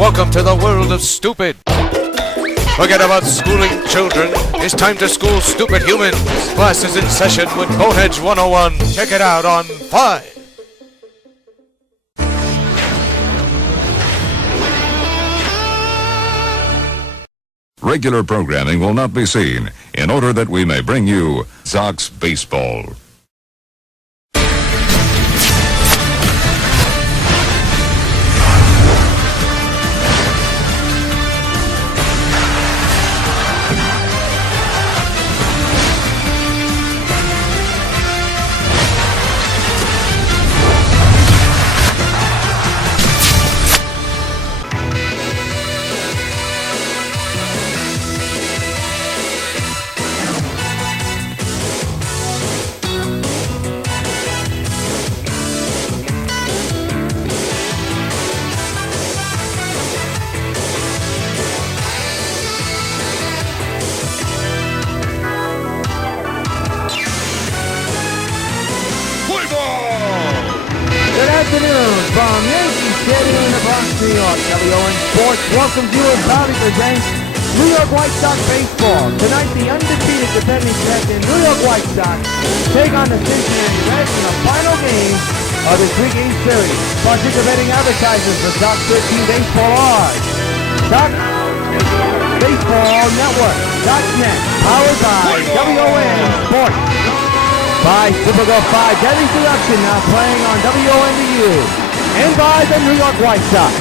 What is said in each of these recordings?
Welcome to the world of stupid. Forget about schooling children. It's time to school stupid humans. Class is in session with Boneheads 101. Check it out on 5. Regular programming will not be seen in order that we may bring you Sox Baseball. From Yankee Stadium in the Bronx, New York, W.O.N Sports welcomes you and proudly presents New York White Sox baseball. Tonight, the undefeated defending champion New York White Sox take on the Cincinnati Reds in the final game of the 3-game series. Participating advertisers for Sox 13 Baseball are Sox Baseball Network.net, powered by W.O.N Sports. By Supergirl 5 Deadly Seduction, now playing on WON to you, and by the New York White Sox.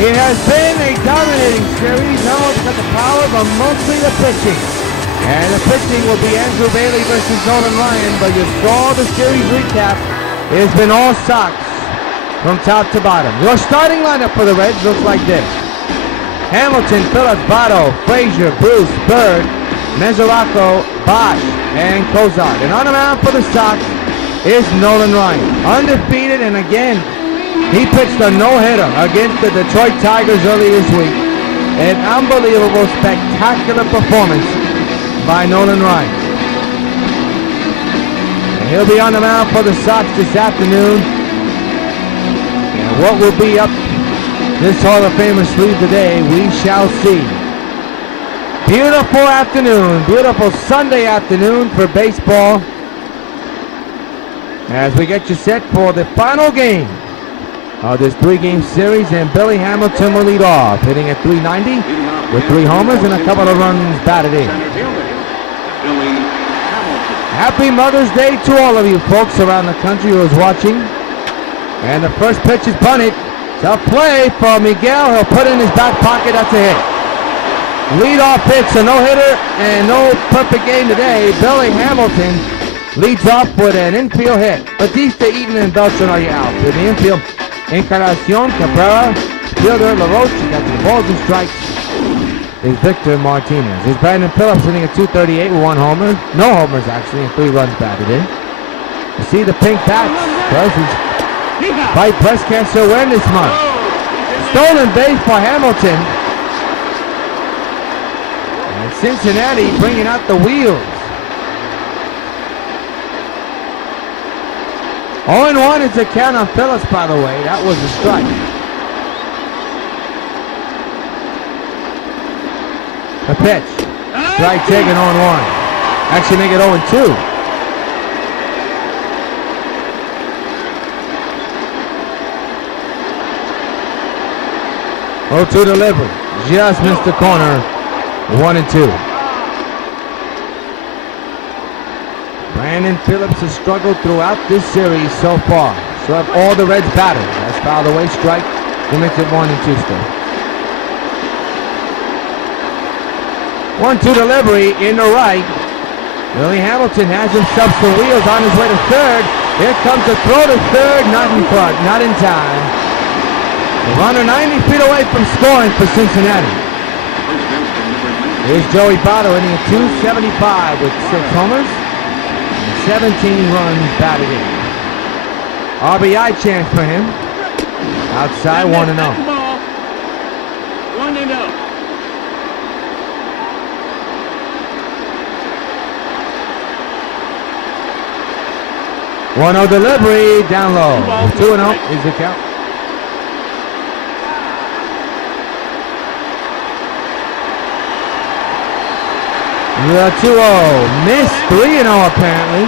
It has been a dominating series, not only because of the power, but mostly the pitching. And the pitching will be Andrew Bailey versus Nolan Ryan, but you saw the series recap. It has been all Sox from top to bottom. Your starting lineup for the Reds looks like this: Hamilton, Phillips, Votto, Frazier, Bruce, Bird, Mesoraco, Bosch, and Cozart. And on the mound for the Sox is Nolan Ryan. Undefeated, and again, he pitched a no-hitter against the Detroit Tigers early this week. An unbelievable, spectacular performance by Nolan Ryan. And he'll be on the mound for the Sox this afternoon. And what will be up this Hall of Famer sleeve today, we shall see. Beautiful afternoon, beautiful Sunday afternoon for baseball as we get you set for the final game of this 3-game series, and Billy Hamilton will lead off, hitting at .390 with 3 homers and a couple of runs batted in. Happy Mother's Day to all of you folks around the country who is watching. And the first pitch is bunted. It's a play for Miguel. He'll put it in his back pocket. That's a hit. Lead-off pitch, a no-hitter, and no perfect game today. Billy Hamilton leads off with an infield hit. Batista, Eaton, and Beltran are your out. In the infield, Encarnacion, Cabrera, fielder, LaRoche, got the balls and strikes, is Victor Martinez. Is Brandon Phillips hitting at .238 with 1 homer. No homers, actually, and 3 runs batted in. You see the pink patch. Fight breast cancer awareness month. Stolen base for Hamilton. Cincinnati bringing out the wheels. 0-1 is the count on Phillips, by the way. That was a strike. A pitch. Strike taken, 0-1. Actually make it 0-2. Oh, 0-2 delivery. Just missed the corner. 1-2. Brandon Phillips has struggled throughout this series so far. So have all the Reds batters. That's fouled away, strike. He makes it 1-2 still. 1-2 delivery in the right. Billy Hamilton has himself some wheels on his way to third. Here comes the throw to third, not in front, not in time. The runner 90 feet away from scoring for Cincinnati. Here's Joey Votto hitting at .275 with 6 homers and 17 runs batted in. RBI chance for him. Outside, 1-0. 1-0 delivery, down low. 2-0 is the count. The 2-0. Missed 3-0 apparently.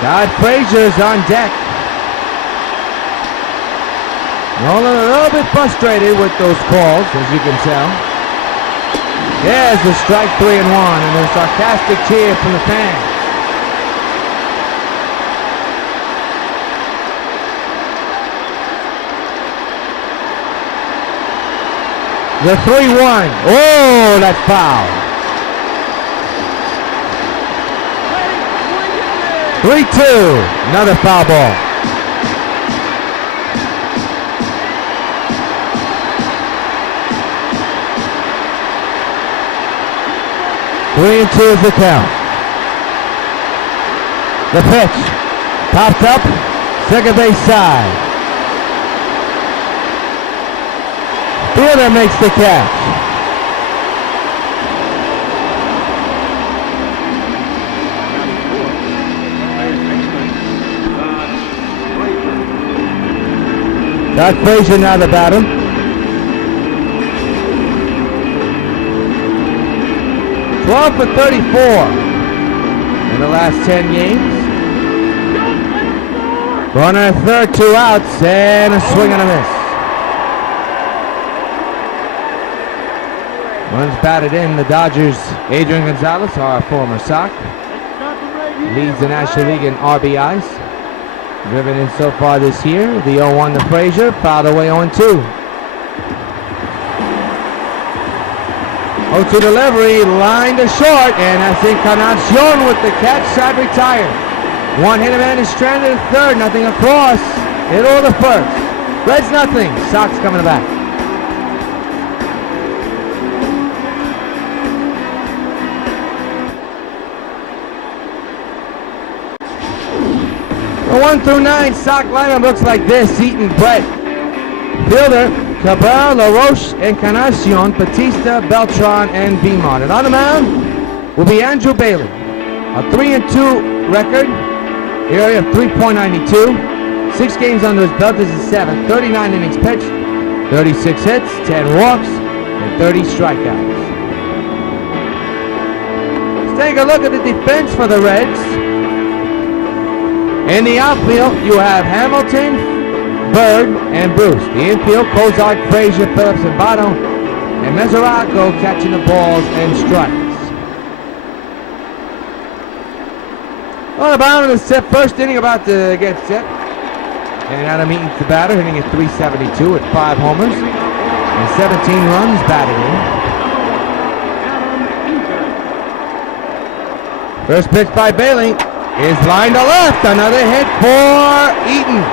Todd Frazier's on deck. Nolan a little bit frustrated with those calls, as you can tell. There's the strike 3-1, and a sarcastic cheer from the fans. The 3-1. Oh, that's foul. 3-2. Another foul ball. Three and 2 is the count. The pitch. Popped up. Second base side. Fielder makes the catch. Todd Frazier now the batter. Twelve for 34 in the last 10 games. Runner third, 2 outs, and a swing and a miss. Runs batted in. The Dodgers' Adrian Gonzalez, our former Sox, leads the National League in RBIs. Driven in so far this year. The 0-1 to Frazier, fouled away 0-2. 0-2 delivery, line to short, and that's Encarnacion with the catch, side retired. One-hitter man is stranded at third, nothing across. Hit over the first. Reds nothing, Sox coming back. The 1 through 9 Sox lineup looks like this. Eaton, Brett, Fielder, Cabrera, LaRoche, Encarnacion, Batista, Beltran, and Beamont. And on the mound will be Andrew Bailey. A 3-2 record, area of 3.92. 6 games under his belt. This is 7. 39 innings pitched, 36 hits, 10 walks, and 30 strikeouts. Let's take a look at the defense for the Reds. In the outfield, you have Hamilton, Bird, and Bruce. The infield, Kozart, Frazier, Phillips, and Votto, and Mesoraco catching the balls and strikes. On the bottom of the first inning about to get set. And Adam Eaton's the batter, hitting at 372 with 5 homers and 17 runs batted in. First pitch by Bailey is lined to left. Another hit for Eaton.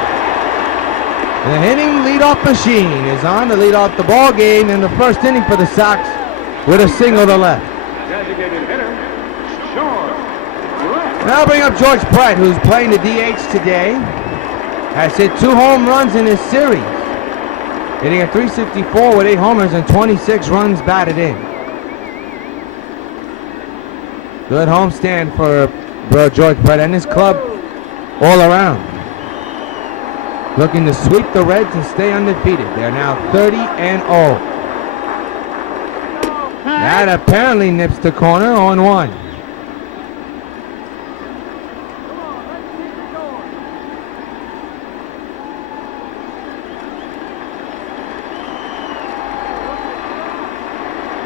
The hitting leadoff machine is on to lead off the ball game in the first inning for the Sox with a single to left. And I'll bring up George Brett, who's playing the DH today. Has hit 2 home runs in this series. Hitting at 364 with 8 homers and 26 runs batted in. Good homestand for George Brett and his club all around. Looking to sweep the Reds and stay undefeated. They're now 30-0. That apparently nips the corner. 0-1.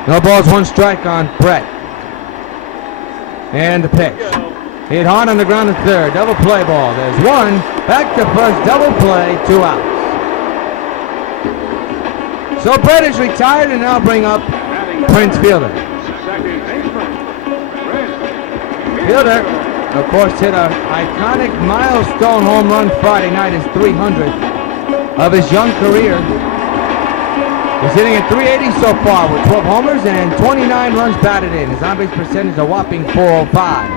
No balls, 1 strike on Brett. And the pitch. Hit hard on the ground to third. Double play ball. There's 1. Back to first. Double play. 2 outs. So Brett is retired, and I'll bring up Prince Fielder. Fielder, of course, hit an iconic milestone home run Friday night, his 300th of his young career. He's hitting at 380 so far with 12 homers and 29 runs batted in. His on-base percentage a whopping .405.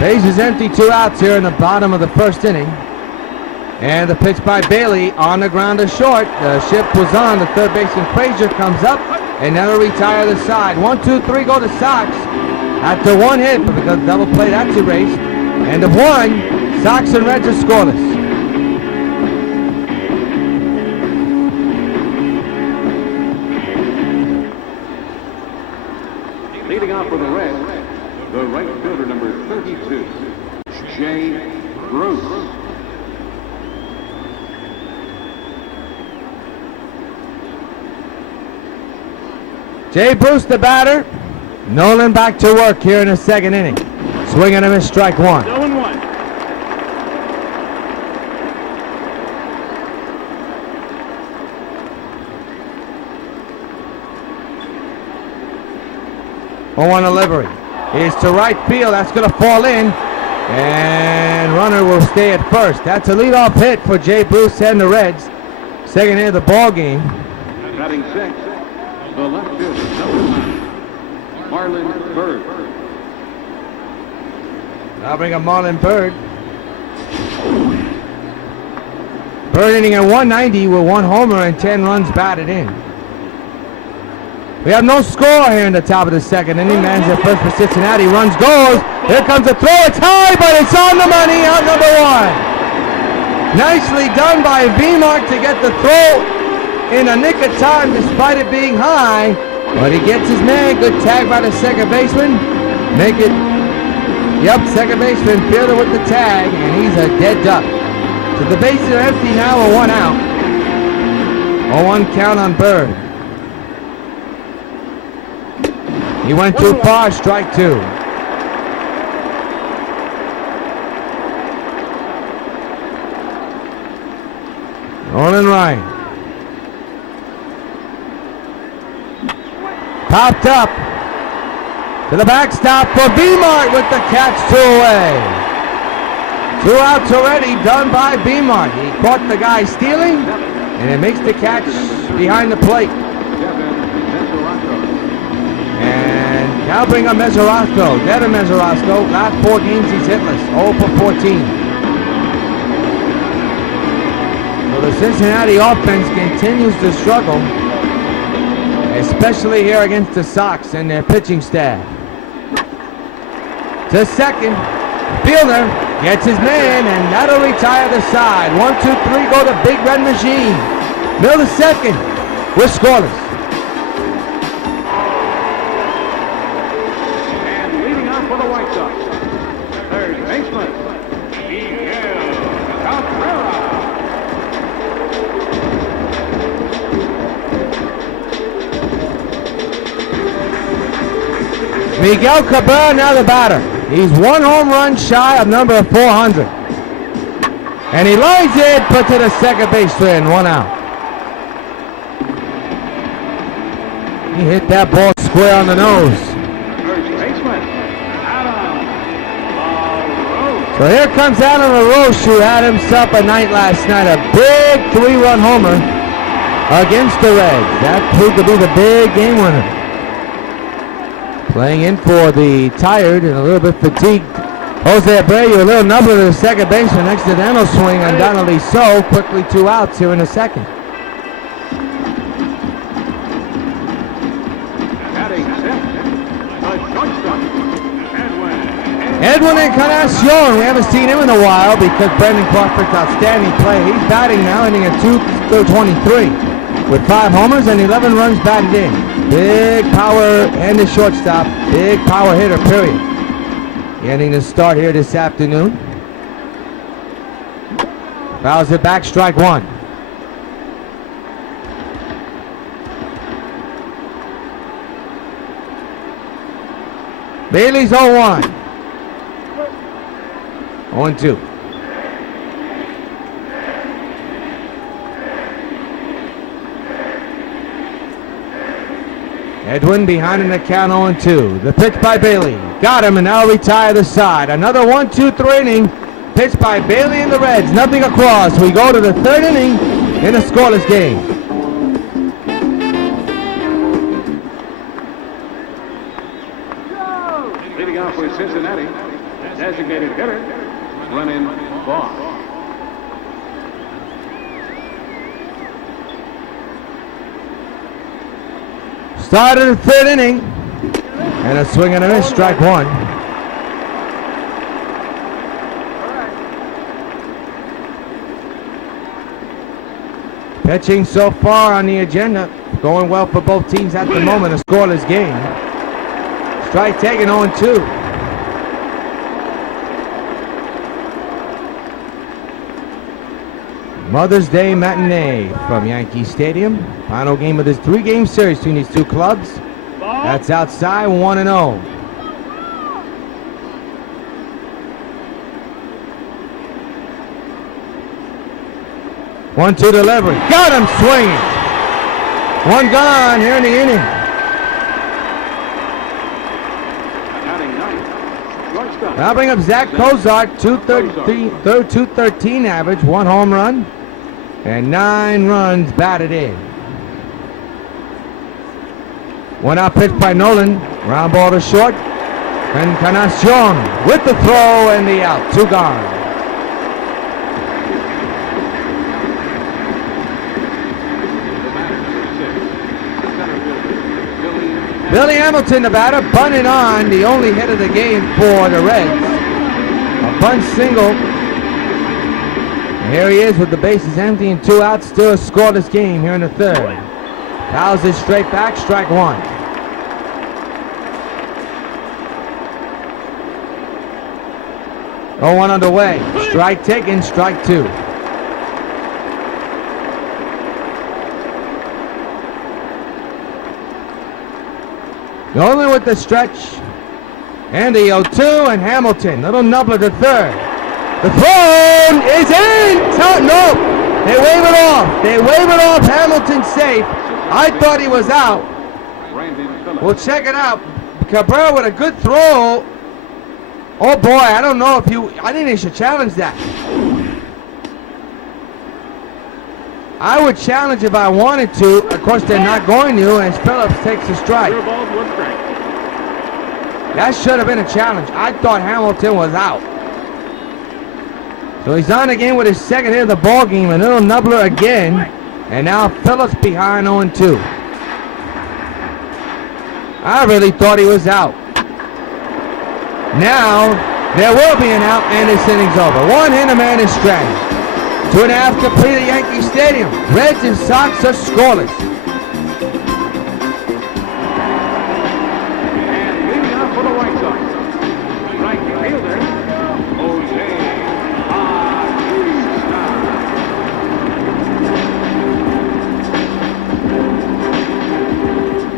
Base is empty, 2 outs here in the bottom of the first inning. And the pitch by Bailey on the ground to short. The shift was on. The third baseman Frazier comes up and now retire the side. 1, 2, 3 go to Sox. After 1 hit, but because double play, that's erased. And of 1, Sox and Reds are scoreless. 32, Jay Bruce. Jay Bruce, the batter. Nolan back to work here in the second inning. Swing and a miss, strike one. 0-1. 0-1 delivery. Is to right field. That's going to fall in. And runner will stay at first. That's a leadoff hit for Jay Bruce and the Reds. Second hit of the ball game. Batting sixth, the left fielder, Marlon Bird. I'll bring up Marlon Bird. Bird hitting at 190 with 1 homer and 10 runs batted in. We have no score here in the top of the second inning. Man's at first for Cincinnati. Runs, goes. Here comes the throw. It's high, but it's on the money. Out number 1. Nicely done by V-Mark to get the throw in a nick of time despite it being high. But he gets his man. Good tag by the second baseman. Make it. Yep, second baseman fielder with the tag, and he's a dead duck. So the bases are empty now with 1 out. 0-1 count on Bird. He went too far, strike 2. Nolan Ryan. Popped up to the backstop for B-Mart with the catch, 2 away. 2 outs already done by B-Mart. He caught the guy stealing, and it makes the catch behind the plate. And now bring up Mesorasko. Devin Mesorasko. Last 4 games he's hitless. 0 for 14. So the Cincinnati offense continues to struggle, especially here against the Sox and their pitching staff. To second. Fielder gets his man, and that'll retire the side. 1, 2, 3 go the Big Red Machine. Middle to second. We're scoreless. For the White Sox, third baseman, Miguel Cabrera. Miguel Cabrera now the batter. He's 1 home run shy of number 400. And he lines it, put to the second baseman, 1 out. He hit that ball square on the nose. So here comes Adam LaRoche, who had himself a night last night. A big 3-run homer against the Reds. That proved to be the big game winner. Playing in for the tired and a little bit fatigued Jose Abreu. A little number to the second baseman. Accidental swing, undoubtedly so. Quickly 2 outs here in the second. Edwin Encarnacion, we haven't seen him in a while because Brandon Crawford's outstanding play. He's batting now, ending at 223 with 5 homers and 11 runs batted in. Big power and the shortstop. Big power hitter, period. Getting the start here this afternoon. Fouls it back, strike 1. Bailey's 0-1. 0-2. Edwin behind in the count, 0-2. The pitch by Bailey. Got him, and now retire the side. Another 1-2-3 inning. Pitch by Bailey and the Reds. Nothing across. We go to the 3rd inning in a scoreless game. Leading off for Cincinnati, designated hitter, Brennan Vaughn. Start of the 3rd inning. And a swing and a miss, strike 1. Pitching so far on the agenda. Going well for both teams at the moment. A scoreless game. Strike taken, 0-2. Mother's Day matinee from Yankee Stadium. Final game of this 3-game series between these two clubs. That's outside 1-0. One-two delivery. Got him swinging. One gone here in the inning. I'll bring up Zach Kozart, 213 average, 1 home run, and 9 runs batted in. One out pitch by Nolan, round ball to short. Encarnacion with the throw and the out, 2 gone. Billy Hamilton, the batter, bunted on, the only hit of the game for the Reds. A bunt single. And here he is with the bases empty and 2 outs, still a scoreless game here in the 3rd. Fouls it straight back, strike 1. Oh, 1 underway. Strike taken, strike 2. Nolan with the stretch, and the 0-2, and Hamilton, little nubbler to 3rd. The throw is in! No, they wave it off. They wave it off, Hamilton safe. I thought he was out. We'll check it out. Cabrera with a good throw. Oh boy, I don't know if I think they should challenge that. I would challenge if I wanted to. Of course, they're not going to, as Phillips takes a strike. That should have been a challenge. I thought Hamilton was out. So he's on again with his 2nd hit of the ball game. A little nubbler again. And now Phillips behind 0-2. I really thought he was out. Now, there will be an out, and this inning's over. 1 hit, a man is stranded. 2.5 complete at Yankee Stadium. Reds and Sox are scoreless. And leading off for the White Sox, right fielder,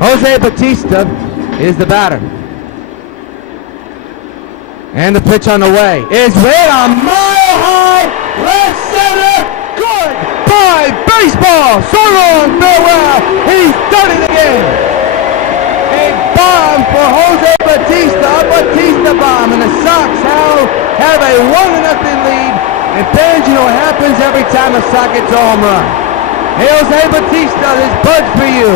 Jose Bautista is the batter. And the pitch on the way is hit a mile high, left center, good by baseball. So long, farewell. He's done it again. A bomb for Jose Bautista, a Bautista bomb, and the Sox have a 1-0 lead. And fans, you know what happens every time a Sox gets a home run. Hey, Jose Bautista, this bud's for you.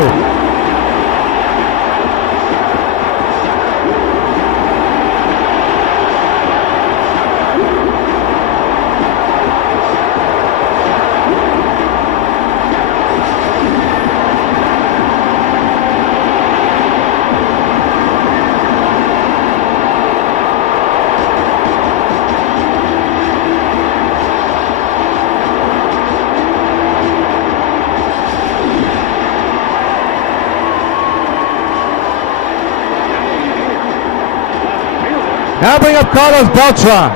Now bring up Carlos Beltran.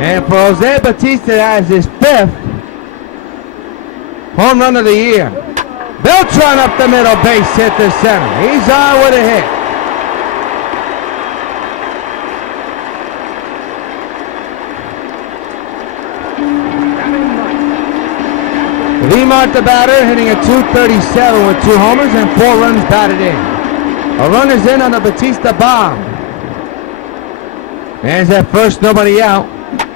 And for Jose Bautista, that is his 5th home run of the year. Beltran up the middle, base hit to center. He's on with a hit. Vimart the batter, hitting a .237 with 2 homers and 4 runs batted in. A run is in on the Bautista bomb. There's that first, nobody out.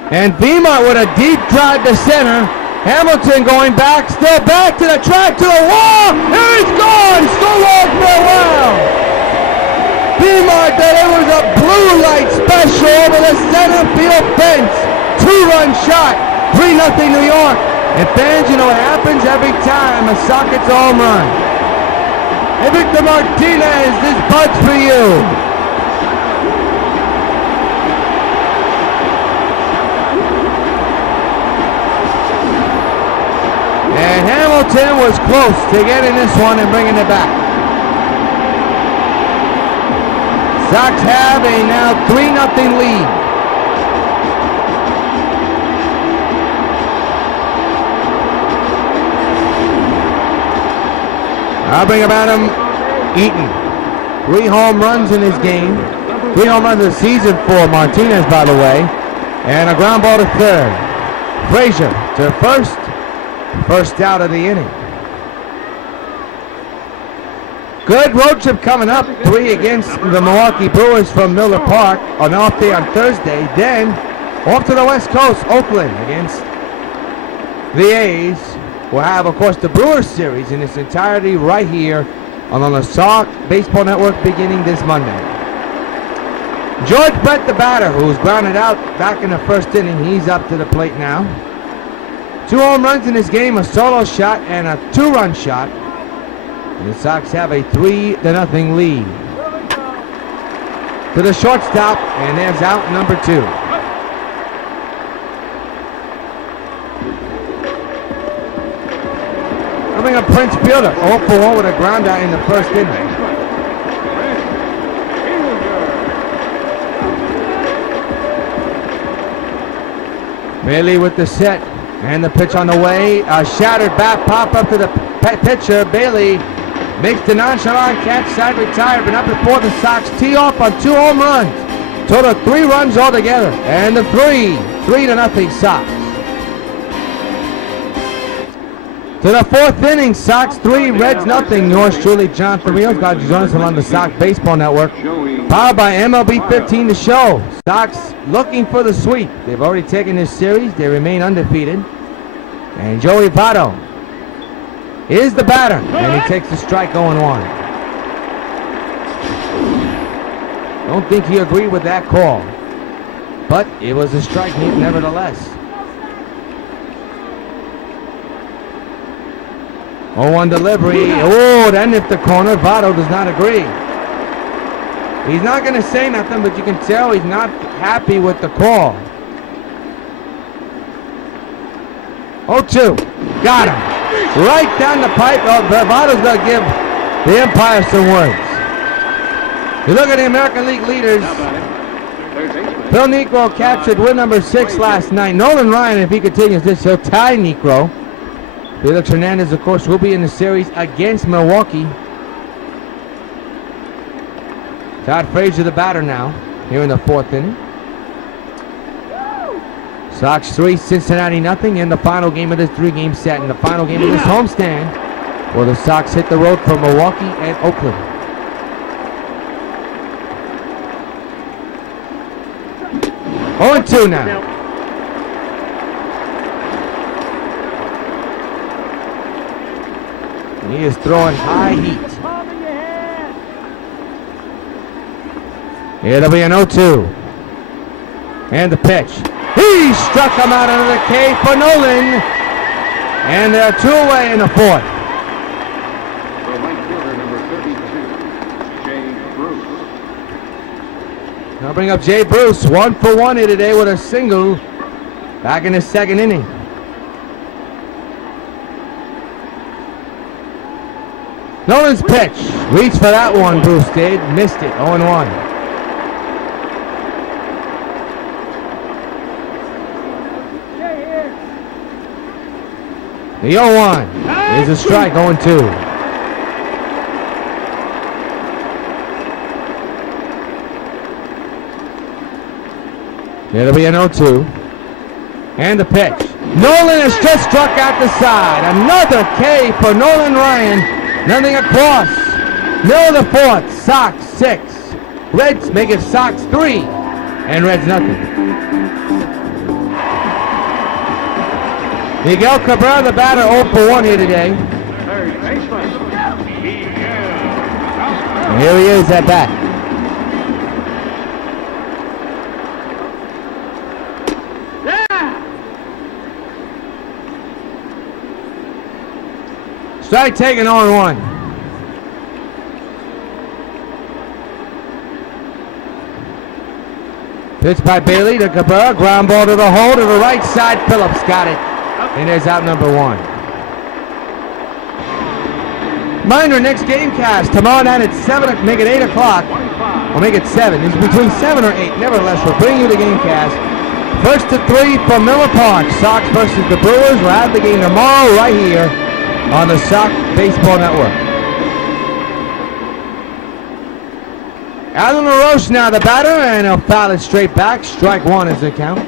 And Vimart with a deep drive to center. Hamilton going back, still back to the track, to the wall. And he's gone. So long, farewell. Vimart delivers a blue light special over the center field fence. 2-run shot. 3-0 New York. And fans, you know what happens every time a Sox gets a home run. Hey, Victor Martinez, this bud's for you. And Hamilton was close to getting this one and bringing it back. Sox have a now 3-0 lead. I'll bring up Adam Eaton. 3 home runs in his game. 3 home runs this season for Martinez, by the way. And a ground ball to third. Frazier to first. First out of the inning. Good road trip coming up. 3 against the Milwaukee Brewers from Miller Park on off day on Thursday. Then off to the West Coast, Oakland against the A's. We'll have, of course, the Brewers series in its entirety right here on the Sox Baseball Network beginning this Monday. George Brett, the batter, who's grounded out back in the first inning. He's up to the plate now. 2 home runs in this game, a solo shot and a 2-run shot. And the Sox have a 3-0 lead. To the shortstop, and there's out number 2. Coming up, Prince Fielder, 0-for-1 with a ground out in the first inning. Bailey with the set, and the pitch on the way. A shattered bat pop up to the pitcher. Bailey makes the nonchalant catch, side retired, but up before the Sox tee off on 2 home runs. Total 3 runs altogether, and the 3-0 Sox. To the 4th inning, Sox 3, Reds nothing. Yours truly, Jonathan Rios. Glad you joined us on the Sox Baseball Network. Powered by MLB 15 The Show. Sox looking for the sweep. They've already taken this series. They remain undefeated. And Joey Votto is the batter, and he takes the strike 0-1. Don't think he agreed with that call, but it was a strike nevertheless. 0-1 delivery. Oh, that nipped the corner. Votto does not agree. He's not going to say nothing, but you can tell he's not happy with the call. 0-2. Got him. Right down the pipe. Oh, Votto's going to give the umpire some words. You look at the American League leaders. Phil Niekro captured win number 6 last night. Nolan Ryan, if he continues this, he'll tie Niekro. Felix Hernandez, of course, will be in the series against Milwaukee. Todd Frazier, the batter now, here in the 4th inning. Sox 3, Cincinnati nothing in the final game of this 3-game set. In the final game of this homestand, where the Sox hit the road for Milwaukee and Oakland. Oh, 0-2 now. He is throwing high heat. It'll be an 0-2. And the pitch. He struck him out under the K for Nolan. And they're 2 away in the 4th. The right fielder, number 32, Jay Bruce. I'll bring up Jay Bruce. 1-for-1 here today with a single back in the 2nd inning. Nolan's pitch. Reached for that one, Bruce did. Missed it. 0-1. The 0-1 is a strike. 0-2. It'll be an 0-2. And the pitch. Nolan has just struck out the side. Another K for Nolan Ryan. Nothing across. Middle of the 4th. Sox 6. Reds make it Sox 3. And Reds nothing. Miguel Cabrera, the batter, 0-for-1 here today. And here he is at bat. Strike taken 0-1. Pitch by Bailey to Cabrera. Ground ball to the hole to the right side. Phillips got it. And there's out number 1. Reminder, next Gamecast tomorrow night at 7, make it 8 o'clock. Or make it 7. It's between 7 or 8. Nevertheless, we'll bring you the Gamecast. 1st to 3 from Miller Park. Sox versus the Brewers. We'll have the game tomorrow right here on the Sox Baseball Network. Alan LaRoche now the batter, and he'll foul it straight back. Strike one is the count.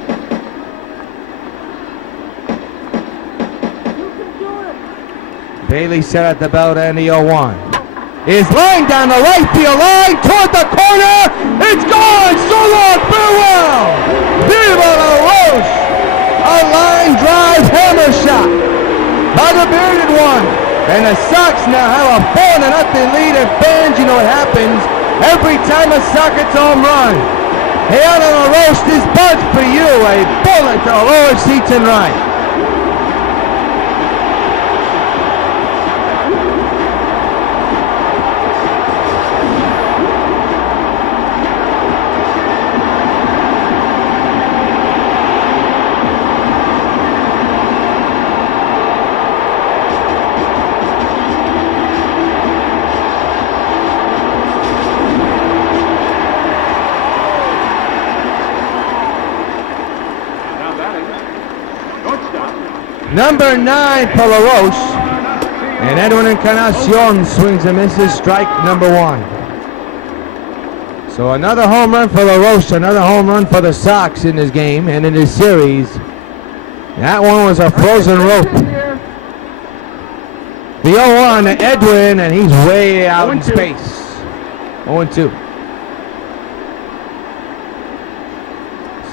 Bailey set at the belt and the 0-1. Is line down the right field line toward the corner. It's gone. So long. Farewell. Viva LaRoche. A line drive hammer shot by the bearded one. And the Sox now have a 4-0 lead. And fans, you know what happens every time a Sox gets a home run. Hey, Alan LaRoche, this bud's for you. A bullet to the lower seats and right. Number 9 for LaRoche. And Edwin Encarnacion swings and misses. Strike number 1. So another home run for LaRoche. Another home run for the Sox in this game and in this series. That one was a frozen rope. The 0-1 to Edwin, and he's way out in space. 0-2.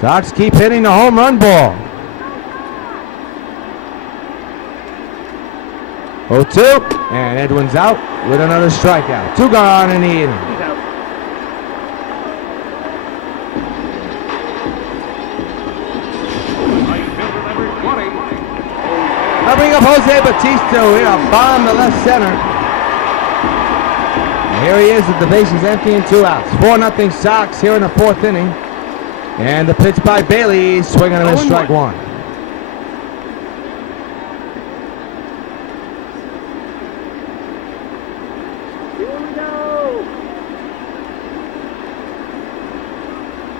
Sox keep hitting the home run ball. 0-2, and Edwin's out with another strikeout. 2 gone in the inning. I'll bring up Jose Bautista, who hit a bomb to left center. And here he is with the bases empty and 2 outs. 4-0 Sox here in the 4th inning. And the pitch by Bailey, swinging and a miss, strike 1.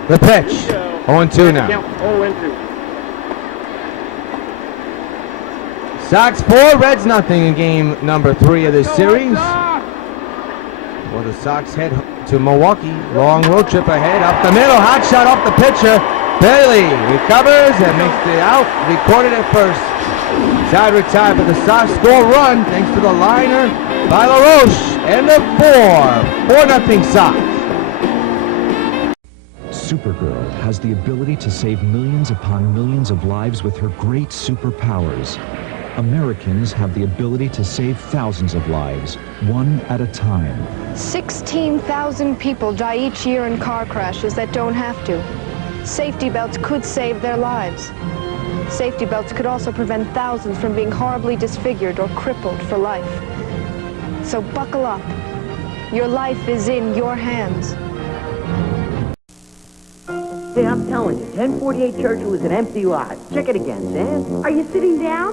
The pitch, 0-2 now. Sox 4, Reds nothing in game number 3 of this series. Well, the Sox head to Milwaukee. Long road trip ahead, up the middle, hot shot off the pitcher. Bailey recovers and makes it out. Recorded at first. Side retired, but the Sox score run thanks to the liner by LaRoche. End of 4-0 Sox. Supergirl has the ability to save millions upon millions of lives with her great superpowers. Americans have the ability to save thousands of lives, one at a time. 16,000 people die each year in car crashes that don't have to. Safety belts could save their lives. Safety belts could also prevent thousands from being horribly disfigured or crippled for life. So buckle up. Your life is in your hands. Hey, I'm telling you, 1048 Churchill is an empty lot. Check it again, Sam. Are you sitting down?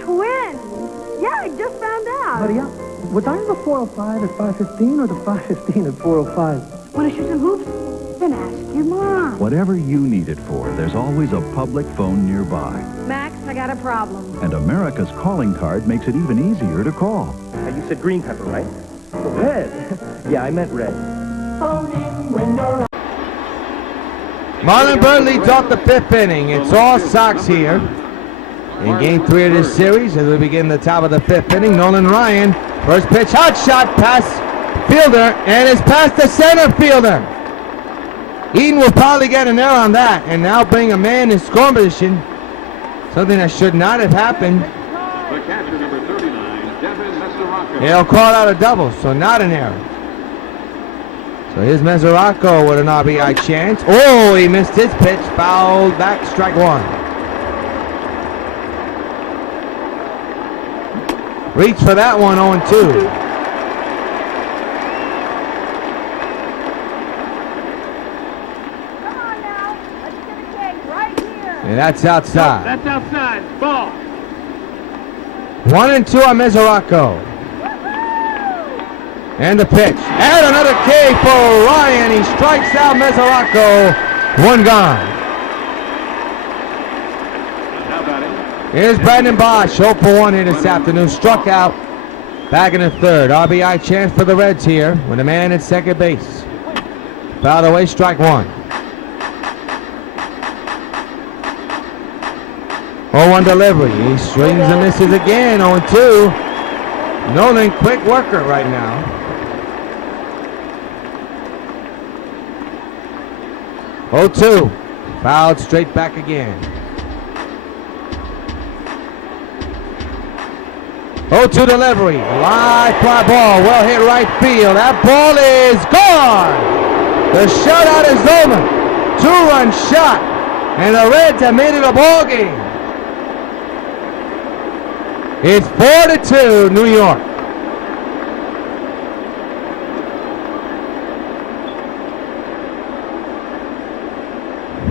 Twins! Yeah, I just found out. Hurry up. Was I the 405 at 515 or the 515 at 405? Want to shoot some hoops? Then ask your mom. Whatever you need it for, there's always a public phone nearby. Max, I got a problem. And America's calling card makes it even easier to call. You said green pepper, right? Red. Yeah, I meant red. Phone in when you're Marlon Byrd leads off the 5th inning. It's all Sox here in game 3 of this series as we begin the top of the 5th inning. Nolan Ryan, first pitch, hot shot, pass fielder, and it's past the center fielder. Eaton will probably get an error on that and now bring a man in scoring position, something that should not have happened. The catcher, number 39, Devin Mesoraco. They'll call out a double, so not an error. So here's Mesoraco with an RBI chance. Oh, he missed his pitch, fouled back, strike 1. Reach for that one, 0-2. Come on now. Let's get a game right here. And that's outside. That's outside. Ball. 1-2 on Mesoraco. And the pitch. And another K for Ryan. He strikes out Mesoraco. One gone. Here's Brandon Bosch. 0 for 1 here this afternoon. Struck out. Back in the third. RBI chance for the Reds here with a man at second base. Fouled away, strike one. 0-1 delivery. He swings and misses again. 0-2. Nolan, quick worker right now. Oh, 2. Fouled straight back again. 0-2 delivery. Live fly ball. Well hit right field. That ball is gone. The shutout is over. 2-run shot. And the Reds have made it a ball game. It's 4-2 New York.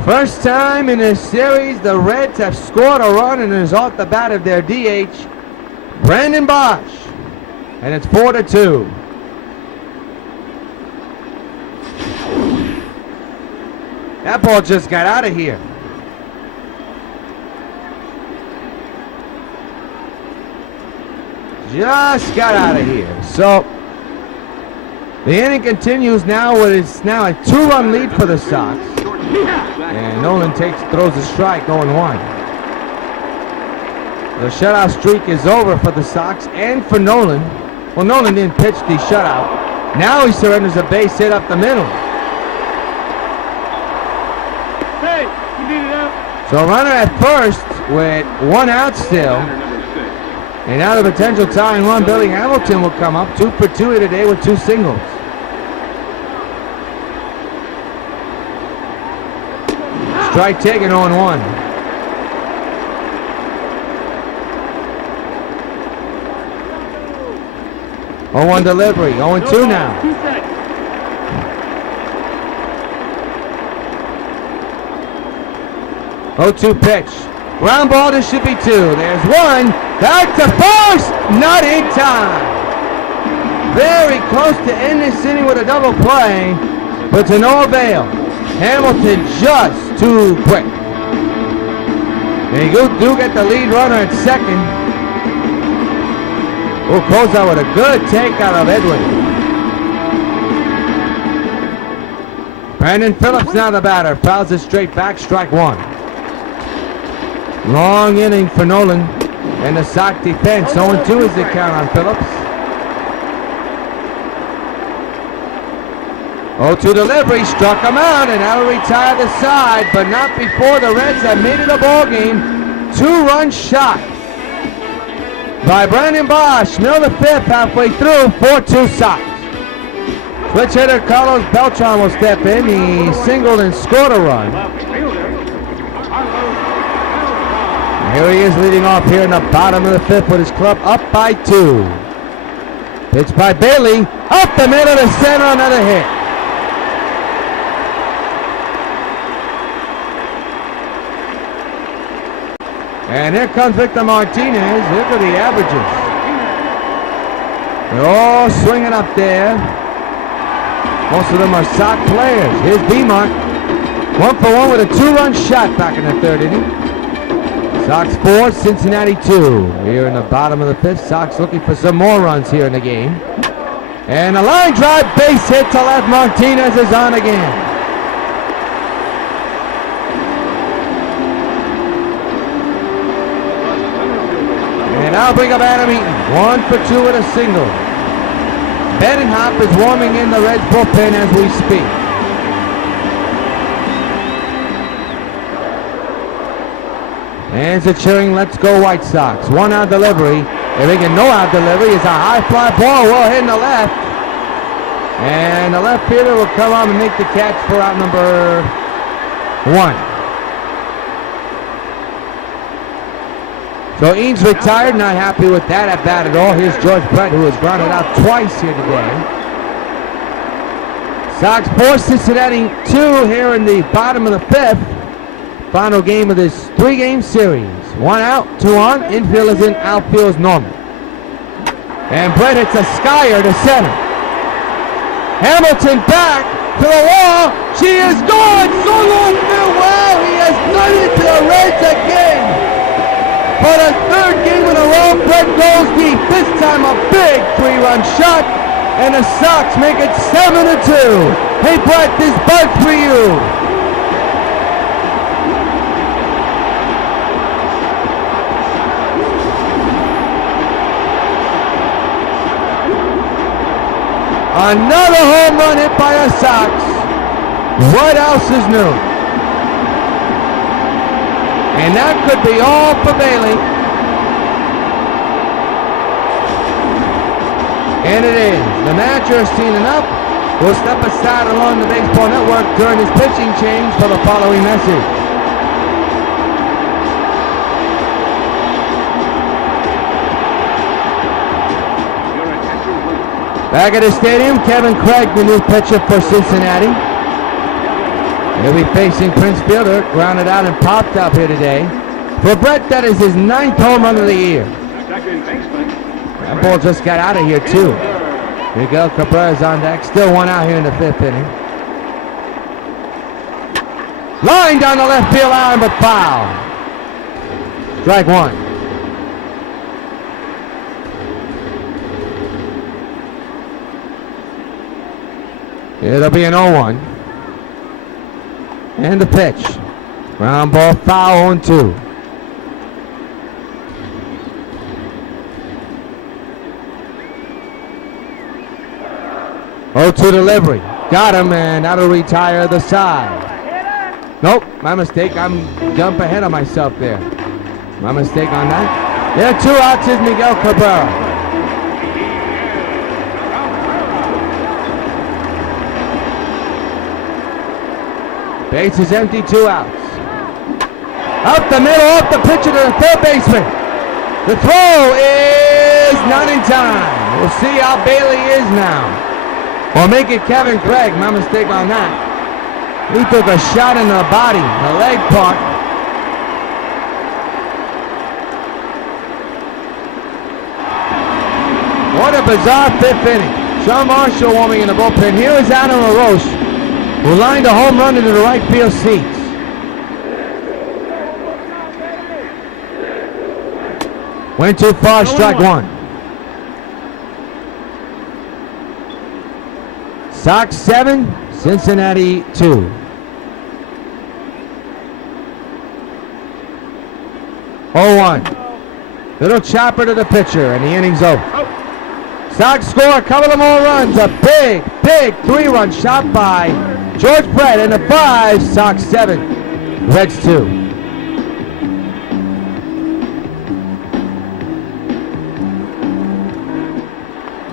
First time in this series the Reds have scored a run and it is off the bat of their DH, Brandon Bosch. And it's 4-2. That ball just got out of here. Just got out of here. So the inning continues now with it's now a 2-run lead for the Sox. And Nolan throws a strike, 0-1. The shutout streak is over for the Sox and for Nolan. Well, Nolan didn't pitch the shutout. Now he surrenders a base hit up the middle. Hey, you beat it up. So a runner at first with 1 out still. And now the potential tying run, Billy Hamilton will come up 2 for 2 here today with 2 singles. Strike taken, 0-1. Oh, 0-1 delivery, 0-2 now. 0-2 pitch. Ground ball, this should be 2. There's 1. Back to first. Not in time. Very close to end this inning with a double play, but to no avail. Hamilton just too quick. They do get the lead runner at second. We'll close out with a good takeout of Edwin. Brandon Phillips now the batter. Fouls it straight back, strike 1. Long inning for Nolan and the Sox defense. 0-2 is the count on Phillips. 0-2 delivery, struck him out, and that'll retire the side, but not before the Reds have made it a ball game. 2-run shot by Brandon Bosch. Middle of the 5th, halfway through, 4-2 Sox. Switch hitter Carlos Beltran will step in. He singled and scored a run. Here he is leading off here in the bottom of the 5th with his club up by 2. Pitch by Bailey, up the middle to center, another hit. And here comes Victor Martinez. Look at the averages. They're all swinging up there. Most of them are Sox players. Here's Beaumont. 1 for 1 with a 2-run shot back in the 3rd inning. Sox 4, Cincinnati 2. Here in the bottom of the 5th, Sox looking for some more runs here in the game. And a line drive base hit to left. Martinez is on again. And I'll bring up Adam Eaton. 1 for 2 with a single. Bedenhop is warming in the Reds bullpen as we speak. And it's a cheering, let's go White Sox. 1 out delivery. They're making no out delivery. It's a high fly ball, well hit in the left. And the left fielder will come on and make the catch for out number 1. So Eanes retired, not happy with that at bat at all. Here's George Brett, who has grounded out twice here today. Sox 4, Cincinnati 2 here in the bottom of the 5th. Final game of this 3-game series. 1 out, 2 on. Infield is in, outfield is normal. And Brett hits a skyer to center. Hamilton back to the wall. She is gone. So long farewell. He has done it to the Reds again. For the third game in a row, Brett goes deep. This time a big 3-run shot. And the Sox make it 7-2. Hey Brett, this bug for you. Another home run hit by the Sox. What else is new? And that could be all for Bailey. And it is. The manager has seen enough. We'll step aside along the Baseball Network during his pitching change for the following message. Back at the stadium, Kevin Craig, the new pitcher for Cincinnati. He'll be facing Prince Fielder, grounded out and popped up here today. For Brett, that is his 9th home run of the year. That ball just got out of here, too. Miguel Cabrera's on deck, still one out here in the 5th inning. Line down the left field line, but foul. Strike one. It'll be an 0-1. And the pitch. Ground ball foul, 0-2. To delivery. Got him, and that'll retire the side. Nope, my mistake. I'm jumping ahead of myself there. My mistake on that. There are 2 outs is Miguel Cabrera. Base is empty, 2 outs. Up the middle, up the pitcher to the third baseman. The throw is not in time. We'll see how Bailey is now. Or make it Kevin Craig, my mistake on that. He took a shot in the body, the leg part. What a bizarre 5th inning. Sean Marshall warming in the bullpen. Here is Adam LaRoche, who lined a home run into the right field seats. Went too far, strike one. Sox 7, Cincinnati 2. 0-1. Little chopper to the pitcher, and the inning's over. Sox score a couple of more runs. A big 3-run shot by George Brett, and the 5, Sox 7, Reds 2.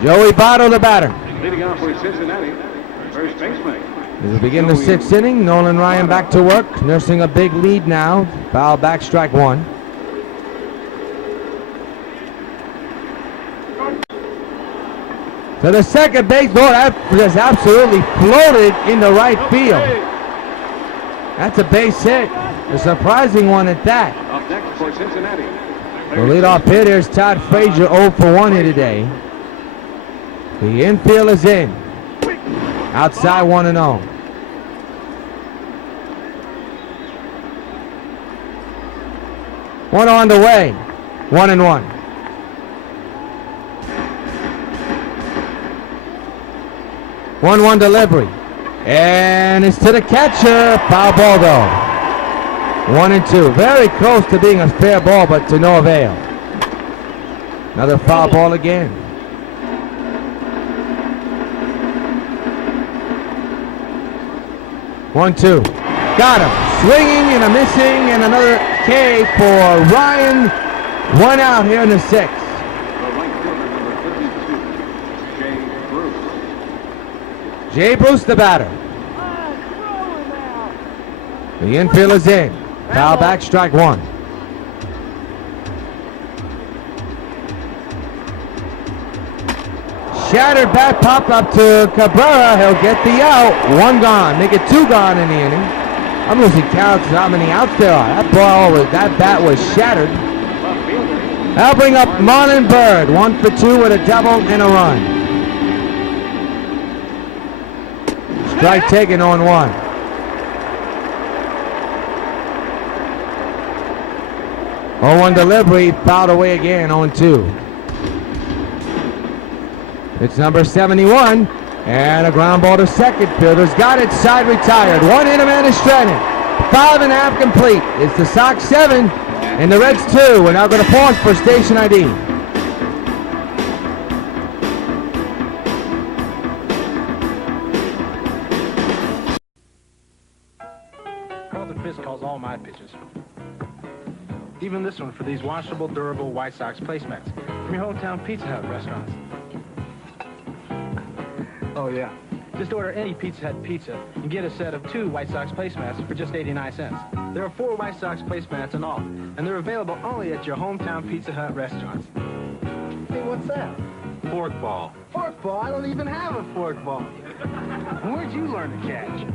Joey Votto, the batter. Leading off for Cincinnati, first baseman. As we begin the 6th inning, Nolan Ryan back to work, nursing a big lead now. Foul back, strike one. To the second base, that just absolutely floated into right field. That's a base hit, a surprising one at that. Up next for Cincinnati. The leadoff hitter is Todd Frazier, 0 for 1 here today. The infield is in. Outside 1-0. One on the way. 1-1. 1-1 delivery. And it's to the catcher. Foul ball though. 1-2. Very close to being a fair ball, but to no avail. Another foul ball again. 1-2. Got him. Swinging and a missing, and another K for Ryan. 1 out here in the 6th. Jay Bruce, the batter. The infield is in. Foul back, strike one. Shattered bat pop up to Cabrera. He'll get the out. 1 gone. Make it 2 gone in the inning. I'm losing counts of how many outs there are. That bat was shattered. That'll bring up Marlon Byrd. 1 for 2 with a double and a run. Strike taken on 1. On 1 delivery, fouled away again on 2. It's number 71, and a ground ball to second. Fielder's got it, side retired. 1 inning man is stranded. 5.5 complete. It's the Sox 7 and the Reds 2. We're now going to pause for station ID. Calls all my pitches. Even this one for these washable, durable White Sox placemats from your hometown Pizza Hut restaurants. Oh yeah. Just order any Pizza Hut pizza and get a set of 2 White Sox placemats for just 89 cents. There are 4 White Sox placemats in all, and they're available only at your hometown Pizza Hut restaurants. Hey, what's that? Fork ball. Fork ball? I don't even have a fork ball. Where'd you learn to catch?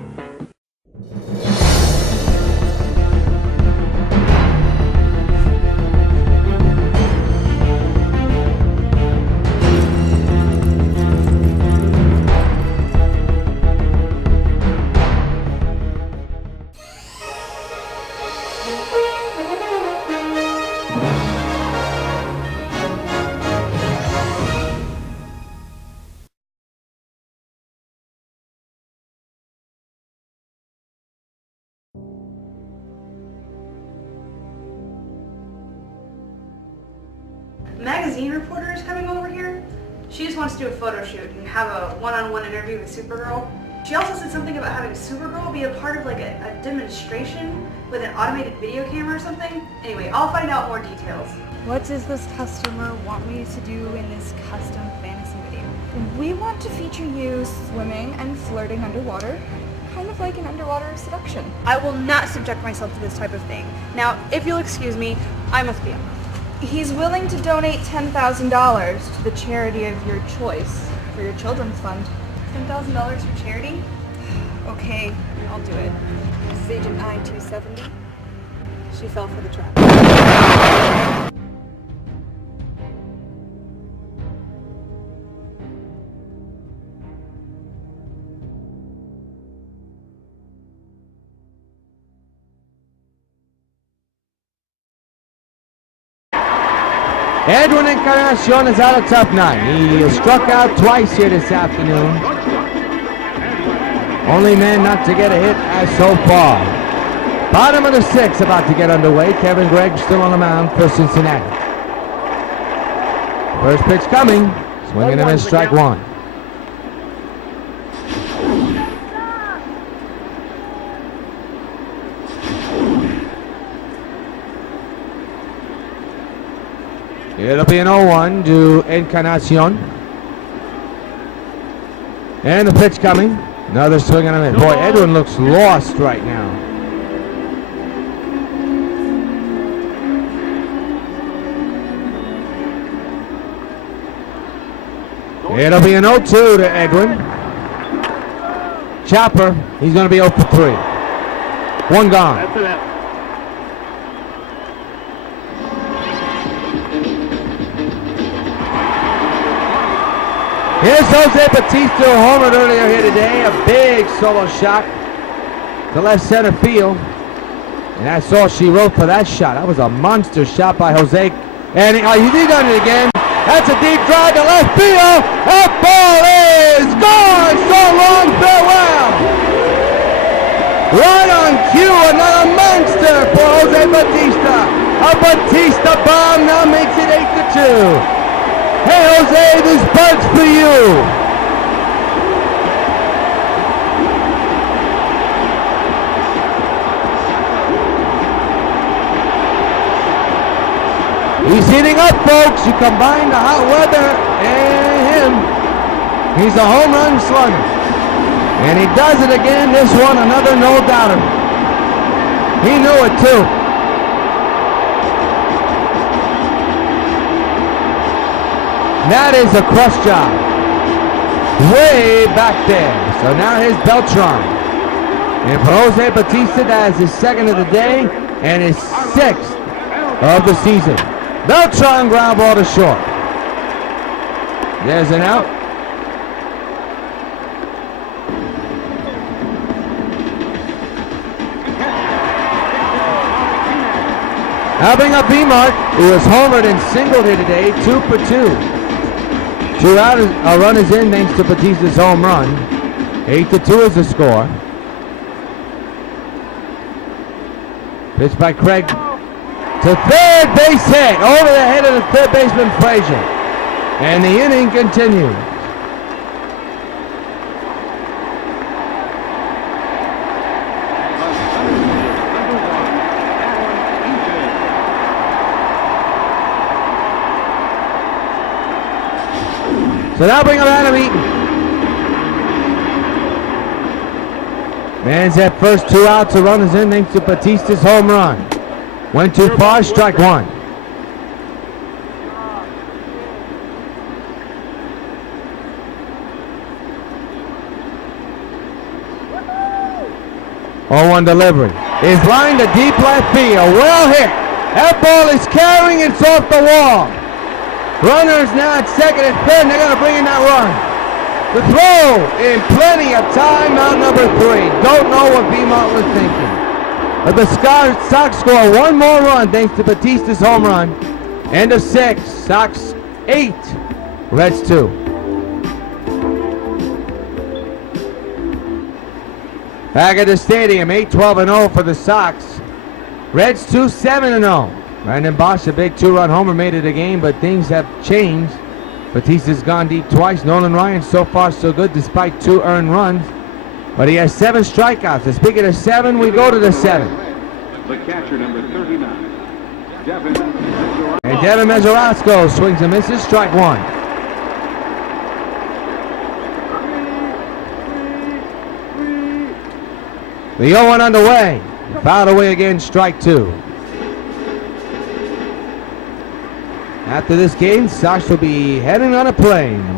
Magazine reporter is coming over here. She just wants to do a photo shoot and have a one-on-one interview with Supergirl. She also said something about having Supergirl be a part of like a demonstration with an automated video camera or something. Anyway, I'll find out more details. What does this customer want me to do in this custom fantasy video? We want to feature you swimming and flirting underwater, kind of like an underwater seduction. I will not subject myself to this type of thing. Now, if you'll excuse me, I must be up. He's willing to donate $10,000 to the charity of your choice for your children's fund. $10,000 for charity? Okay, I'll do it. This is Agent I-270. She fell for the trap. Edwin Encarnacion has had a tough night. He struck out twice here this afternoon. Only man not to get a hit as so far. Bottom of the 6th about to get underway. Kevin Gregg still on the mound for Cincinnati. First pitch coming. Swinging and a strike 1. It'll be an 0-1 to Encarnacion. And the pitch coming. Another swing and a miss. Boy, Edwin looks lost right now. It'll be an 0-2 to Edwin. Chopper, he's going to be 0 for 3. 1 gone. Here's Jose Bautista, who homered earlier here today. A big solo shot to left center field. And that's all she wrote for that shot. That was a monster shot by Jose. And he done it again. That's a deep drive to left field. That ball is gone. So long, farewell. Right on cue, another monster for Jose Bautista. A Bautista bomb now makes it 8-2. Hey Jose, this bird's for you. He's heating up, folks. You combine the hot weather and him. He's a home run slugger. And he does it again. This one, another no-doubter. He knew it too. That is a crush job. Way back there. So now here's Beltran. And for Jose Bautista, that is his 2nd of the day and his 6th of the season. Beltran ground ball to short. There's an out. Now bring up B-Mark, who was homered and singled here today, 2 for 2. 2 out, a run is in thanks to Batista's home run. 8-2 is the score. Pitch by Craig to third, base hit over the head of the third baseman Frazier. And the inning continues. So now bring up Adam Eaton. Man's at first, 2 outs, a run is in thanks to Batista's home run. Went too far, strike 1. Oh, 0-1 delivery. Is lined to deep left field. Well hit. That ball is carrying, it's off the wall. Runners now at second and third, and they're going to bring in that run. The throw in plenty of time, out number 3. Don't know what B-Mont was thinking. But the Sox score one more run thanks to Batista's home run. End of 6. Sox 8, Reds 2. Back at the stadium, 8-12-0 for the Sox. Reds 2, 7-0. Brandon Bosch, a big 2-run homer, made it a game, but things have changed. Batista's gone deep twice. Nolan Ryan, so far so good despite 2 earned runs. But he has 7 strikeouts. And speaking of 7, we go to the 7th. The catcher, number 39, Devin Mesorasko. And Devin Mesorasko swings and misses, strike 1. The 0-1 underway. Fouled away again, strike 2. After this game, Sox will be heading on a plane in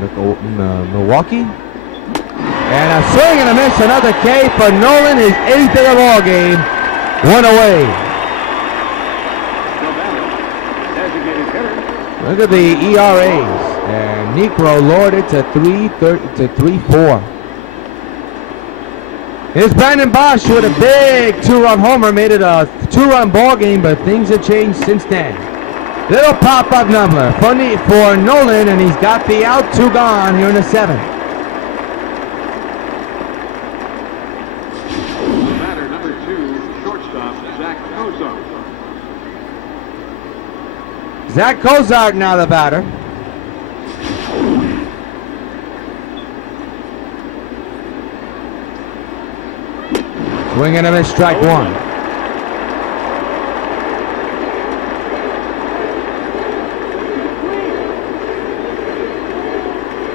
Milwaukee. And a swing and a miss, another K for Nolan, his 8th of the ball game. 1 away. Look at the ERAs. And Necro lowered it to 3.4. Here's Brandon Bosch with a big 2-run homer, made it a 2-run ball game, but things have changed since then. Little pop-up number for Nolan, and he's got the out, 2 gone here in the 7th. Batter number 2, shortstop Zach Cozart. Zach Cozart now the batter. Swing and a miss, strike 1.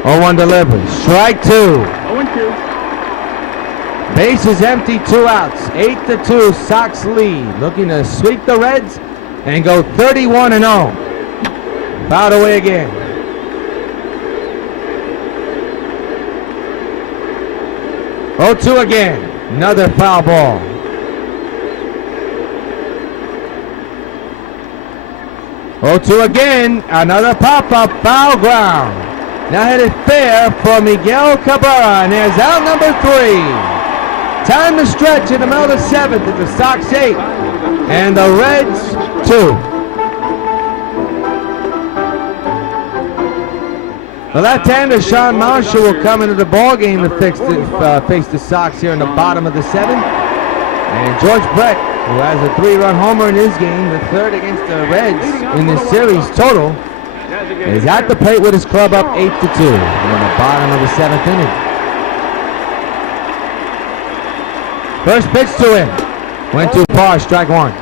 Oh, 0-1 delivery. Strike 2. 0-2. Base is empty, 2 outs. 8-2, Sox lead. Looking to sweep the Reds and go 31-0. Fouled away again. Oh, 2 again. Another foul ball. Oh, 2 again. Another pop-up, foul ground. Now headed fair for Miguel Cabrera, and there's out number 3. Time to stretch in the middle of the 7th at the Sox 8 and the Reds 2. The left-hander Sean Marshall will come into the ball game to face the Sox here in the bottom of the 7th. And George Brett, who has a 3-run homer in his game, the 3rd against the Reds in this series total, is at the plate with his club up 8-2 in the bottom of the 7th inning. First pitch to him. Went too far, strike 1.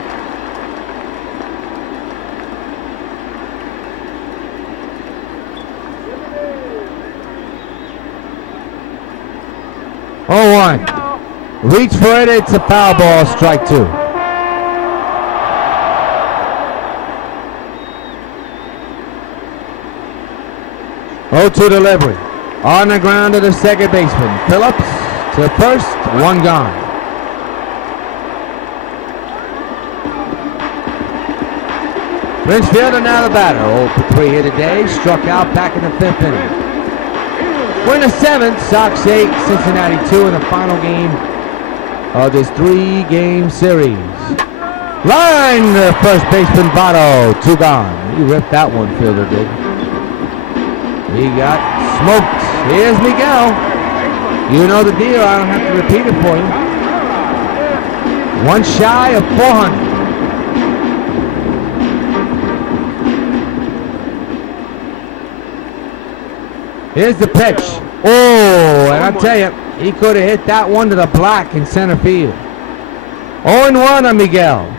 Oh, 1. Reach for it, it's a foul ball, strike 2. Oh, 2 delivery. On the ground to the second baseman. Phillips to first, 1 gone. Prince Fielder now the batter. 0 for 3 here today. Struck out back in the 5th inning. We're in the 7th. Sox 8, Cincinnati 2 in the final game of this 3-game series. Line, first baseman Votto, 2 gone. He ripped that one, fielder did. He got smoked. Here's Miguel. You know the deal. I don't have to repeat it for you. One shy of 400. Here's the pitch. Oh, and I tell you, he could have hit that one to the black in center field. 0-1 on Miguel.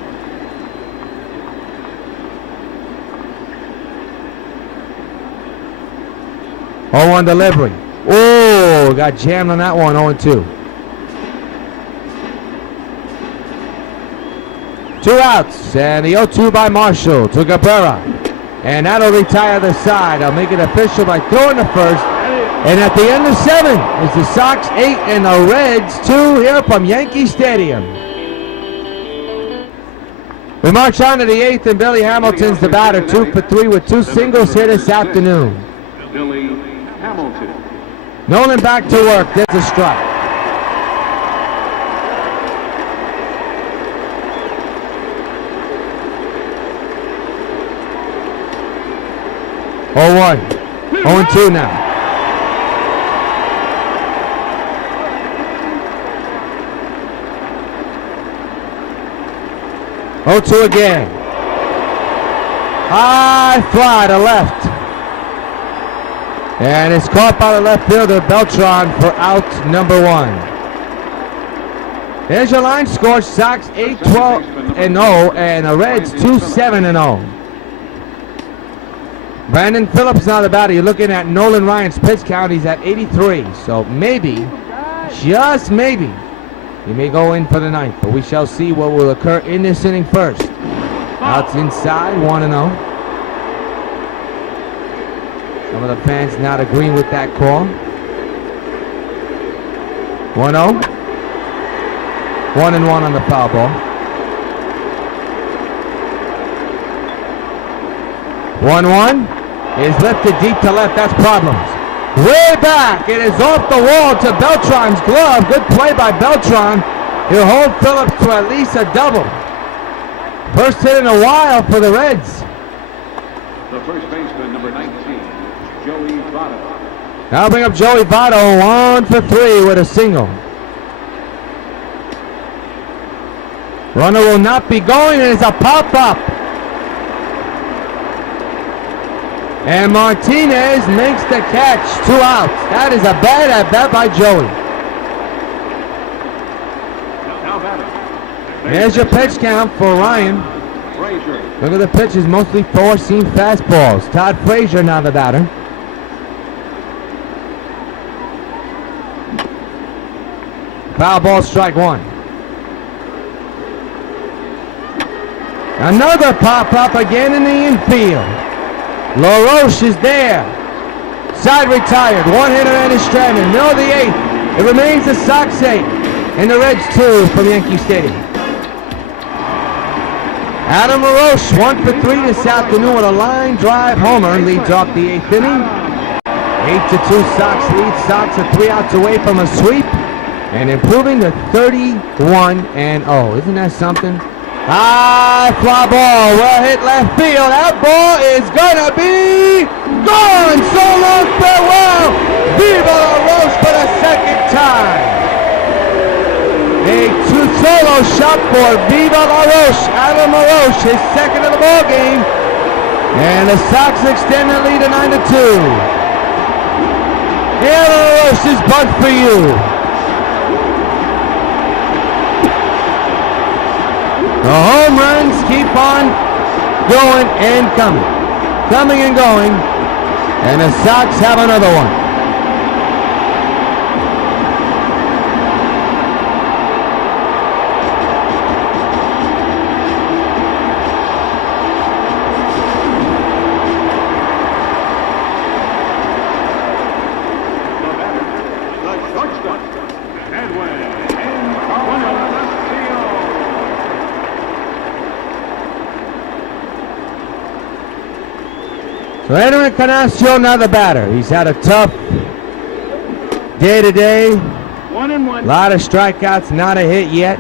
On delivery. Oh, got jammed on that one. 0-2. 2 outs, and the 0-2 by Marshall to Cabrera. And that'll retire the side. I'll make it official by throwing the first. And at the end of 7 is the Sox 8 and the Reds 2 here from Yankee Stadium. We march on to the 8th, and Billy Hamilton's the batter, 2 for 3 with 2 singles here this afternoon. Billy Hamilton. Nolan back to work. There's a strike. Oh, 1. 0-2 now. Oh, 2 again. High fly to left. And it's caught by the left fielder, Beltran, for out number 1. There's your line score. Sox 8-12-0, and the Reds 2-7-0. Brandon Phillips now the batter. You're looking at Nolan Ryan's pitch count. He's at 83. So maybe, just maybe, he may go in for the 9th. But we shall see what will occur in this inning first. Outs inside, 1-0. Some of the fans not agreeing with that call. 1-0. 1-1 on the foul ball. 1-1 is lifted deep to left. That's problems. Way back. It is off the wall to Beltran's glove. Good play by Beltran. He'll hold Phillips to at least a double. First hit in a while for the Reds. The first baseman, number 19, Joey Votto. Now bring up Joey Votto, 1 for 3 with a single. Runner will not be going, and it's a pop-up. And Martinez makes the catch, 2 outs. That is a bad at-bat by Joey. There's your pitch count for Ryan. Look at the pitches, mostly 4-seam fastballs. Todd Frazier now the batter. Foul ball, strike 1. Another pop-up again in the infield. LaRoche is there. Side retired. 1 hitter and is stranded. Middle of the 8th. It remains the Sox 8 and the Reds 2 from Yankee Stadium. Adam LaRoche, 1 for 3 this afternoon with a line drive homer, leads off the 8th inning. 8-2 Sox lead. Sox are 3 outs away from a sweep and improving to 31-0. Isn't that something? High fly ball, well hit left field. That ball is gonna be gone. So long, farewell. Viva LaRoche for the 2nd time. A solo shot for Viva LaRoche. Adam LaRoche, his 2nd of the ball game, and the Sox extend the lead to 9-2. Here, LaRoche's bunt for you. The home runs keep on going and coming. Coming and going. And the Sox have another one. So Edwin Encarnacion now the batter. He's had a tough day today. 1-1. A lot of strikeouts, not a hit yet.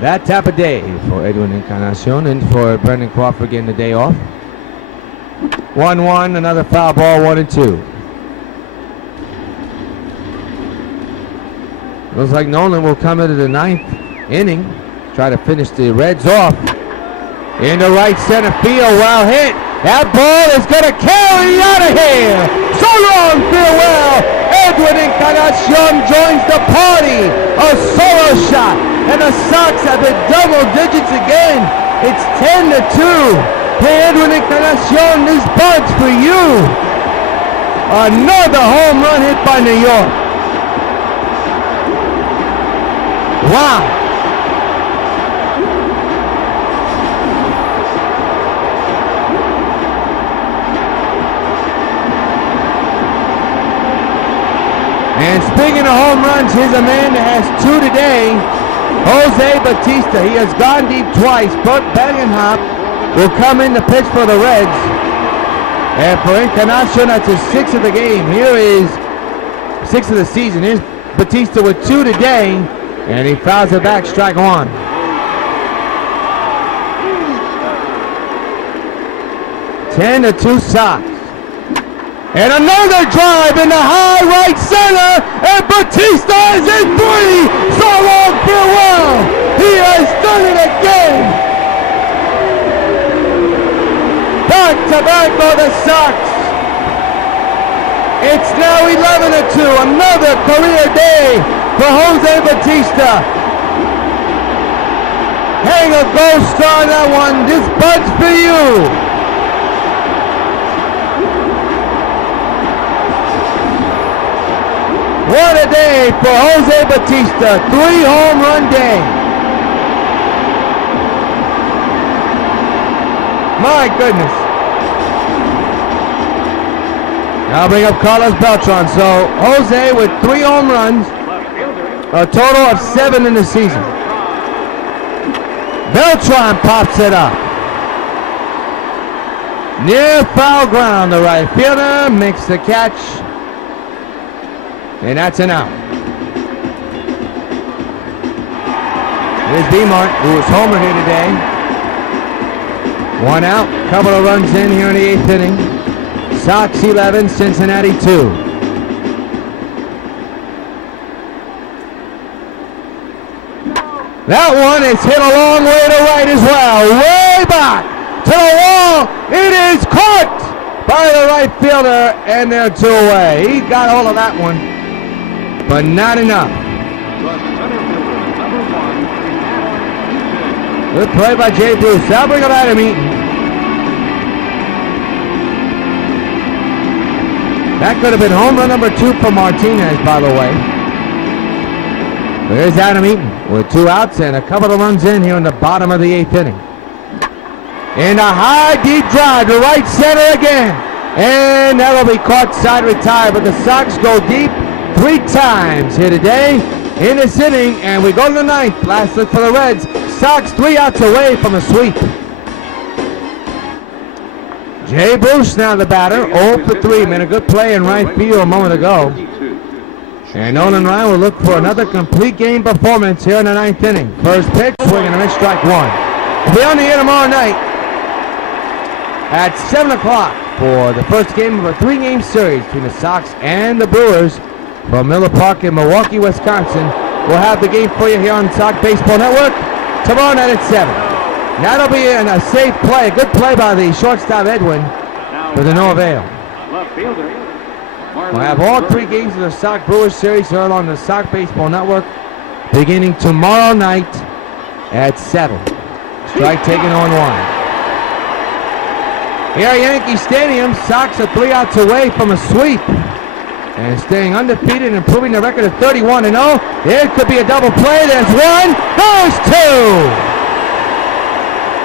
That type of day for Edwin Encarnacion and for Brendan Crawford getting the day off. 1-1, another foul ball, 1-2. Looks like Nolan will come into the 9th inning, try to finish the Reds off. Into right center field, well hit. That ball is going to carry out of here. So long, farewell. Edwin Encarnacion joins the party. A solo shot, and the Sox have been double digits again. It's 10-2. Hey, Edwin Encarnacion, this bud's for you. Another home run hit by New York. Wow. And speaking of home runs, here's a man that has 2 today. Jose Bautista. He has gone deep twice. Burt Bellingham will come in to pitch for the Reds. And for Encarnacion, that's his 6th of the game. Here is 6th of the season. Here's Bautista with 2 today. And he fouls it back, strike 1. Ten to 2 Sox. And another drive in the high right center, and Bautista is in 3. So long, farewell. He has done it again. Back to back for the Sox. It's now 11-2. Another career day for Jose Bautista. Hang a gold star on that one. This bud's for you. What a day for Jose Bautista. 3 home run day. My goodness. Now bring up Carlos Beltran. So Jose with 3 home runs. A total of 7 in the season. Beltran pops it up. Near foul ground, the right fielder makes the catch. And that's an out. Here's Beamart, who was homer here today. 1 out, couple of runs in here in the 8th inning. Sox 11, Cincinnati 2. That one is hit a long way to right as well. Way back to the wall. It is caught by the right fielder, and they're 2 away. He got hold of that one, but not enough. Good play by Jay Bruce. That'll bring up Adam Eaton. That could have been home run number 2 for Martinez, by the way. There's Adam Eaton with 2 outs and a couple of runs in here in the bottom of the 8th inning. And a high, deep drive to right center again. And that'll be caught side retired, but the Sox go deep 3 times here today in this inning, and we go to the 9th. Last look for the Reds. Sox 3 outs away from a sweep. Jay Bruce now the batter, 0 for 3. Made a good play in right field a moment ago. And Nolan Ryan will look for another complete game performance here in the 9th inning. First pitch, swing and a miss, strike 1. We'll be on the air tomorrow night at 7 o'clock for the first game of a 3-game series between the Sox and the Brewers from Miller Park in Milwaukee, Wisconsin. We'll have the game for you here on Sox Baseball Network tomorrow night at 7. That'll be a safe play, a good play by the shortstop Edwin, but to no avail. We'll have all 3 games of the Sox Brewers series here on the Sox Baseball Network beginning tomorrow night at 7. Strike taken on 1. Here at Yankee Stadium, Sox are 3 outs away from a sweep. And staying undefeated and improving the record of 31-0. There could be a double play. There's 1. There's 2.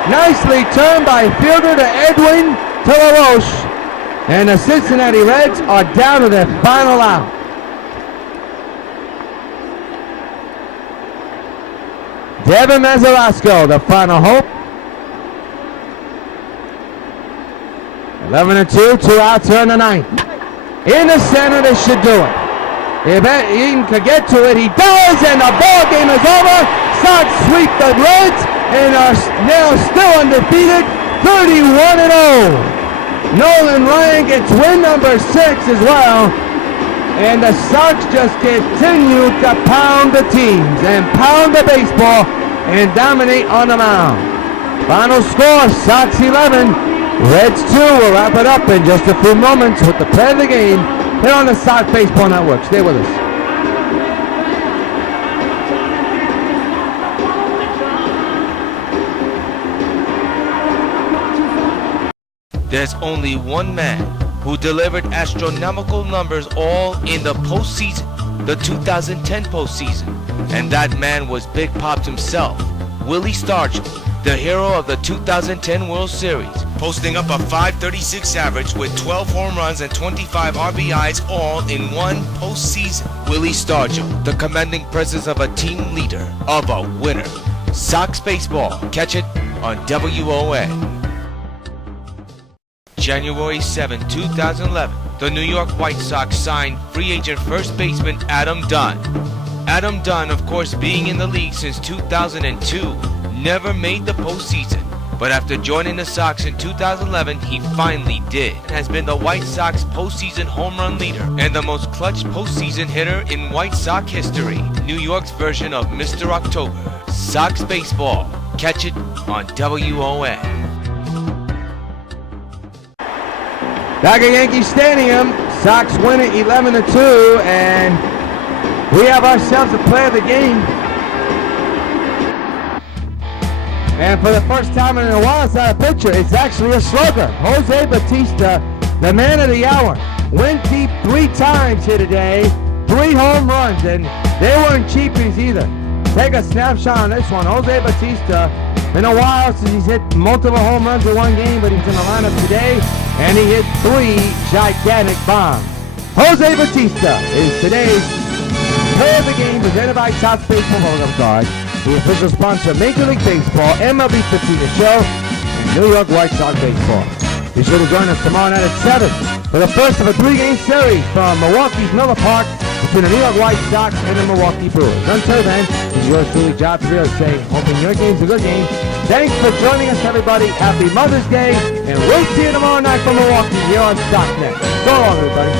Nicely turned by fielder to Edwin to LaRoche. And the Cincinnati Reds are down to their final out. Devin Mazelasco, the final hope. 11-2, 2 outs here in the 9th. In the center, this should do it. If Eaton could get to it, he does, and the ball game is over. Sox sweep the Reds and are now still undefeated, 31-0. Nolan Ryan gets win number 6 as well. And the Sox just continue to pound the teams and pound the baseball and dominate on the mound. Final score, Sox 11, Reds 2. We'll wrap it up in just a few moments with the play of the game here on the Sox Baseball Network. Stay with us. There's only one man who delivered astronomical numbers all in the postseason, the 2010 postseason. And that man was Big Pops himself, Willie Stargell, the hero of the 2010 World Series, posting up a .536 average with 12 home runs and 25 RBIs all in one postseason. Willie Stargell, the commanding presence of a team leader, of a winner. Sox Baseball, catch it on WON. January 7, 2011, the New York White Sox signed free agent first baseman Adam Dunn. Adam Dunn, of course, being in the league since 2002, never made the postseason. But after joining the Sox in 2011, he finally did. Has been the White Sox postseason home run leader and the most clutch postseason hitter in White Sox history. New York's version of Mr. October. Sox Baseball. Catch it on WON. Back at Yankee Stadium, Sox win it 11-2, and we have ourselves a play of the game. And for the first time in a while, it's not a pitcher, it's actually a slugger. Jose Bautista, the man of the hour, went deep 3 times here today, 3 home runs, and they weren't cheapies either. Take a snapshot on this one. Jose Bautista, been a while since he's hit multiple home runs in one game, but he's in the lineup today, and he hit 3 gigantic bombs. Jose Bautista is today's play of the game, presented by Sox Baseball Program Card, the official sponsor of Major League Baseball, MLB 15 The Show, and New York White Sox Baseball. Be sure to join us tomorrow night at 7 for the first of a 3-game series from Milwaukee's Miller Park between the New York White Sox and the Milwaukee Brewers. Until then, this is yours truly, Job Rios, saying, hoping your game's a good game. Thanks for joining us, everybody. Happy Mother's Day, and we'll see you tomorrow night from Milwaukee here on SoxNet. So long, everybody.